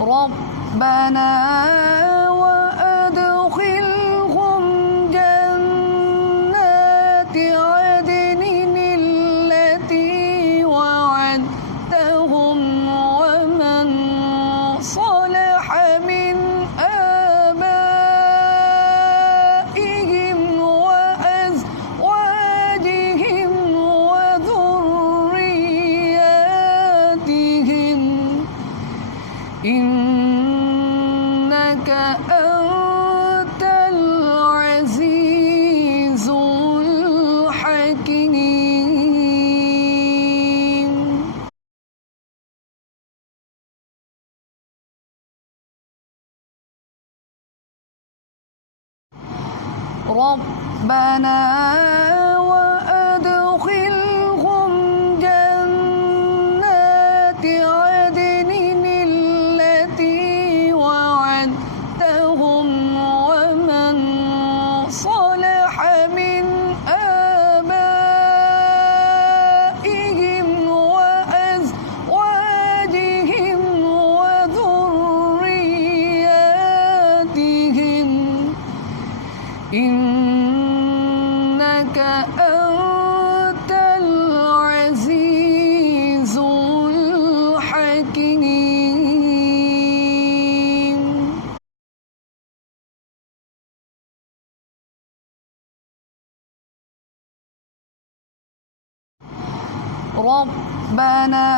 ربنا وأدخلهم جنات عدن التي وعدتهم ومن صلح من آبائهم وأزواجهم وذرياتهم إنك أنت العزيز الحكيم. ربنا وأدخلهم جنات عدن التي وعدتهم ومن صلح من آبائهم وأزواجهم وذرياتهم إنك أنت العزيز الحكيم. ربنا